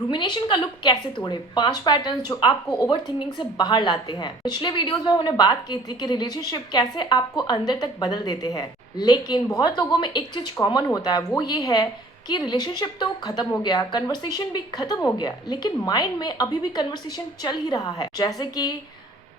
Rumination का loop कैसे तोड़े? 5 पैटर्न जो आपको ओवरथिंकिंग से बाहर लाते हैं। पिछले वीडियोस में हमने बात की थी कि रिलेशनशिप कैसे आपको अंदर तक बदल देते हैं, लेकिन बहुत लोगों में एक चीज कॉमन होता है, वो ये है कि रिलेशनशिप तो खत्म हो गया, कन्वर्सेशन भी खत्म हो गया, लेकिन माइंड में अभी भी कन्वर्सेशन चल ही रहा है। जैसे कि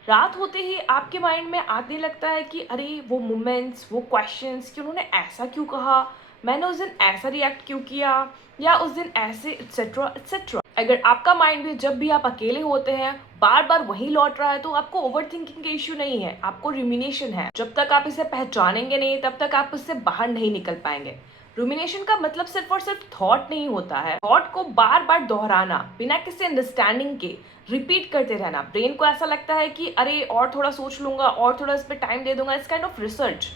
रात होते ही आपके माइंड में आने लगता है कि अरे वो मोमेंट्स, वो क्वेश्चंस कि उन्होंने ऐसा क्यों कहा, मैंने उस दिन ऐसा रिएक्ट क्यों किया, या उस दिन ऐसे एक्सेट्रा एक्सेट्रा। अगर आपका माइंड भी जब भी आप अकेले होते हैं बार बार वही लौट रहा है, तो आपको ओवर थिंकिंग का इश्यू नहीं है, आपको रुमिनेशन है। जब तक आप इसे पहचानेंगे नहीं तब तक आप इससे बाहर नहीं निकल पाएंगे। रुमिनेशन का मतलब सिर्फ और सिर्फ थॉट नहीं होता है। थॉट को बार बार दोहराना बिना किसी अंडरस्टैंडिंग के रिपीट करते रहना। ब्रेन को ऐसा लगता है कि अरे और थोड़ा सोच लूंगा और थोड़ा इस पर टाइम दे दूंगा। इस काइंड ऑफ रिसर्च,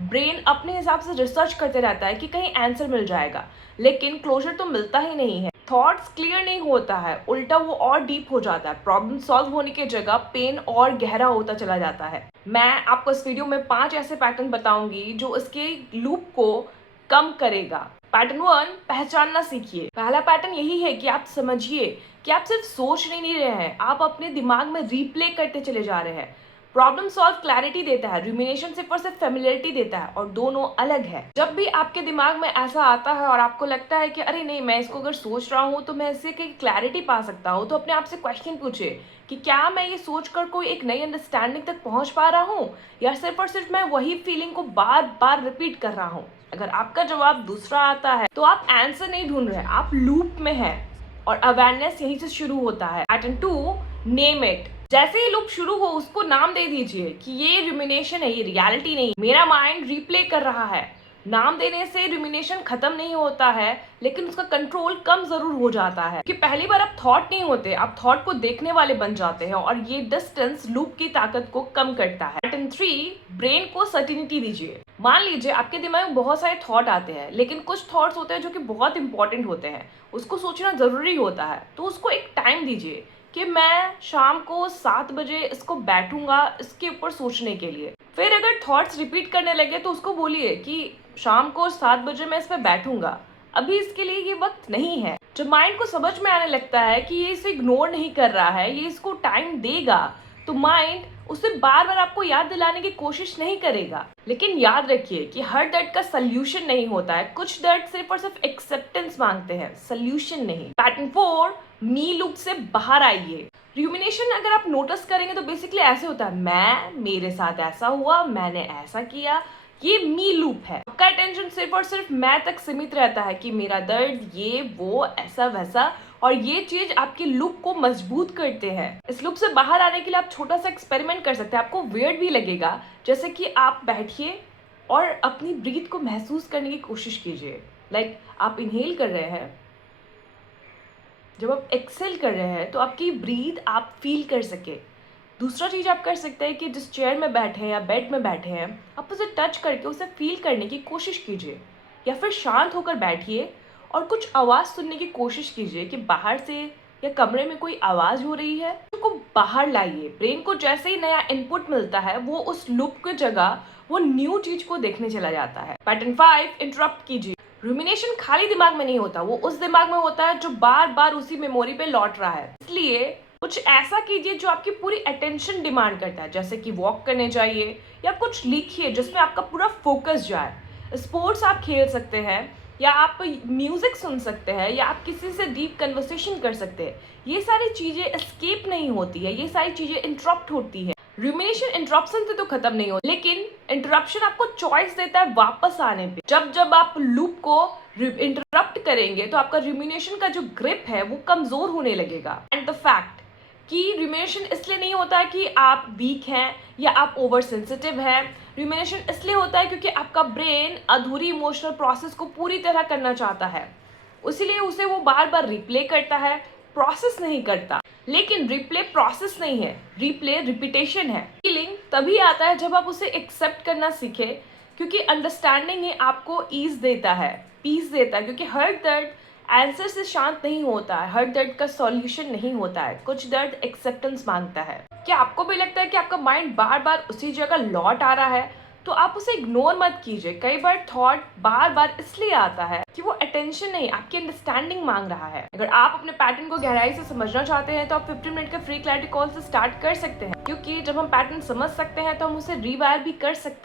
ब्रेन अपने हिसाब से रिसर्च करते रहता है कि कहीं आंसर मिल जाएगा, लेकिन क्लोजर तो मिलता ही नहीं है। थॉट्स क्लियर नहीं होता है, उल्टा वो और डीप हो जाता है। प्रॉब्लम सॉल्व होने की जगह पेन और गहरा होता चला जाता है। मैं आपको इस वीडियो में 5 ऐसे पैटर्न बताऊंगी जो इसके लूप को कम करेगा। पैटर्न 1, पहचानना सीखिए। पहला पैटर्न यही है कि आप समझिए कि आप सिर्फ सोच नहीं रहे हैं, आप अपने दिमाग में रीप्ले करते चले जा रहे हैं। प्रॉब्लम सॉल्व क्लैरिटी देता है, रुमिनेशन सिर्फ और सिर्फ फेमिलियरिटी देता है, और दोनों अलग है। जब भी आपके दिमाग में ऐसा आता है और आपको लगता है कि अरे नहीं, मैं इसको अगर सोच रहा हूँ तो मैं इससे कहीं क्लैरिटी पा सकता हूँ, तो अपने आप से क्वेश्चन पूछे कि क्या मैं ये सोचकर कोई एक नई अंडरस्टैंडिंग तक पहुंच पा रहा हूँ, या सिर्फ और सिर्फ मैं वही फीलिंग को बार बार रिपीट कर रहा हूँ। अगर आपका जवाब दूसरा आता है तो आप आंसर नहीं ढूंढ रहे, आप लूप में हैं, और अवेयरनेस यहीं से शुरू होता है। Pattern 2, name it. जैसे ही लूप शुरू हो उसको नाम दे दीजिए कि ये रुमिनेशन है, ये रियलिटी नहीं, मेरा माइंड रिप्ले कर रहा है। नाम देने से रुमिनेशन खत्म नहीं होता है, लेकिन उसका कंट्रोल कम जरूर हो जाता है, कि पहली बार आप थॉट नहीं होते, आप थॉट को देखने वाले बन जाते हैं, और ये डिस्टेंस लूप की ताकत को कम करता है। पैटर्न 3, ब्रेन को सर्टिनिटी दीजिए। मान लीजिए आपके दिमाग में बहुत सारे थॉट आते हैं, लेकिन कुछ थॉट्स होते हैं जो कि बहुत इंपॉर्टेंट होते हैं, उसको सोचना जरूरी होता है, तो उसको एक टाइम दीजिए कि मैं शाम को 7 बजे इसको बैठूंगा इसके ऊपर सोचने के लिए। फिर अगर थॉट्स रिपीट करने लगे तो उसको बोलिए कि शाम को 7 बजे मैं इस पर बैठूंगा, अभी इसके लिए ये वक्त नहीं है। जब माइंड को समझ में आने लगता है कि ये इसे इग्नोर नहीं कर रहा है, ये इसको टाइम देगा, तो माइंड उसे बार बार आपको याद दिलाने की कोशिश नहीं करेगा। लेकिन याद रखिए कि हर दर्द का सल्यूशन नहीं होता है, कुछ दर्द सिर्फ और सिर्फ एक्सेप्टेंस मांगते हैं, सल्यूशन नहीं। पैटर्न 4, मी लूप से बाहर आइए। रुमिनेशन अगर आप नोटिस करेंगे तो बेसिकली ऐसे होता है, मैं, मेरे साथ ऐसा हुआ, मैंने ऐसा किया, ये मी लूप है। आपका अटेंशन सिर्फ और सिर्फ मैं तक सीमित रहता है कि मेरा दर्द, ये वो, ऐसा वैसा, और ये चीज आपके लूप को मजबूत करते हैं। इस लूप से बाहर आने के लिए आप छोटा सा एक्सपेरिमेंट कर सकते हैं। आपको वियर्ड भी लगेगा, जैसे कि आप बैठिए और अपनी ब्रीथ को महसूस करने की कोशिश कीजिए। लाइक आप इनहेल कर रहे हैं, जब आप एक्सेल कर रहे हैं तो आपकी ब्रीथ आप फील कर सके। दूसरा चीज आप कर सकते हैं कि जिस चेयर में बैठे हैं या बेड में बैठे हैं, आप उसे टच करके उसे फील करने की कोशिश कीजिए, या फिर शांत होकर बैठिए और कुछ आवाज़ सुनने की कोशिश कीजिए कि बाहर से या कमरे में कोई आवाज़ हो रही है, उसको बाहर लाइए। ब्रेन को जैसे ही नया इनपुट मिलता है, वो उस लूप की जगह वो न्यू चीज को देखने चला जाता है। पैटर्न 5, इंटरप्ट कीजिए। रुमिनेशन खाली दिमाग में नहीं होता, वो उस दिमाग में होता है जो बार बार उसी मेमोरी पे लौट रहा है। इसलिए कुछ ऐसा कीजिए जो आपकी पूरी अटेंशन डिमांड करता है, जैसे कि वॉक करने जाइए, या कुछ लिखिए जिसमें आपका पूरा फोकस जाए। स्पोर्ट्स आप खेल सकते हैं, या आप म्यूजिक सुन सकते हैं, या आप किसी से डीप कन्वर्सेशन कर सकते हैं। ये सारी चीजें एस्केप नहीं होती है, ये सारी चीजें इंटरप्ट होती है। रुमिनेशन इंटरप्शन से तो खत्म नहीं होता, लेकिन इंटरप्शन आपको चॉइस देता है वापस आने पे। जब जब आप लूप को इंटरप्ट करेंगे तो आपका रुमिनेशन का जो ग्रिप है वो कमजोर होने लगेगा। एंड द फैक्ट कि रुमिनेशन इसलिए नहीं होता कि आप वीक हैं या आप ओवर सेंसिटिव हैं। रुमिनेशन इसलिए होता है क्योंकि आपका ब्रेन अधूरी इमोशनल प्रोसेस को पूरी तरह करना चाहता है, इसीलिए उसे वो बार बार रिप्ले करता है, प्रोसेस नहीं करता। लेकिन रिप्ले प्रोसेस नहीं है, रिप्ले रिपीटेशन है। फीलिंग तभी आता है जब आप उसे एक्सेप्ट करना सीखे, क्योंकि अंडरस्टैंडिंग ही आपको ईज देता है, पीस देता है। क्योंकि हर दर्द आंसर से शांत नहीं होता है, हर दर्द का सॉल्यूशन नहीं होता है, कुछ दर्द एक्सेप्टेंस मांगता है। क्या आपको भी लगता है कि आपका माइंड बार बार उसी जगह लौट आ रहा है? तो आप उसे इग्नोर मत कीजिए। कई बार थॉट बार बार इसलिए आता है कि वो अटेंशन नहीं, आपकी अंडरस्टैंडिंग मांग रहा है। अगर आप अपने पैटर्न को गहराई से समझना चाहते हैं तो आप 15 मिनट के फ्री क्लैरिटी कॉल से स्टार्ट कर सकते हैं, क्योंकि जब हम पैटर्न समझ सकते हैं तो हम उसे रीवायर भी कर सकते हैं।